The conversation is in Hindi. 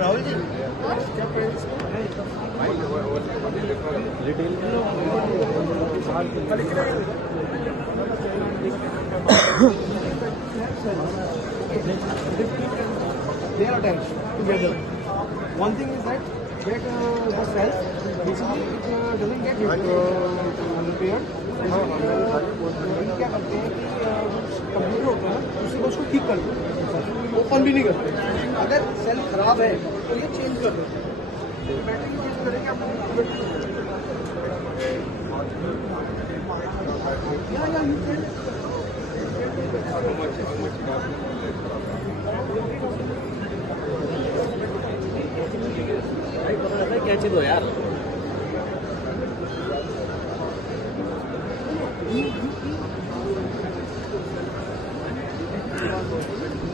Rahul ji retail they are attached together. One thing is that the cells basically it doesn't get repaired. क्या करते हैं कि कंप्यूटर होता है ना उसी को उसको ठीक करते हैं, ओपन भी नहीं करते। अगर सेल खराब है तो ये चेंज कर देते हैं, बैटरी चेंज करेंगे आपको। क्या चीज हो यार।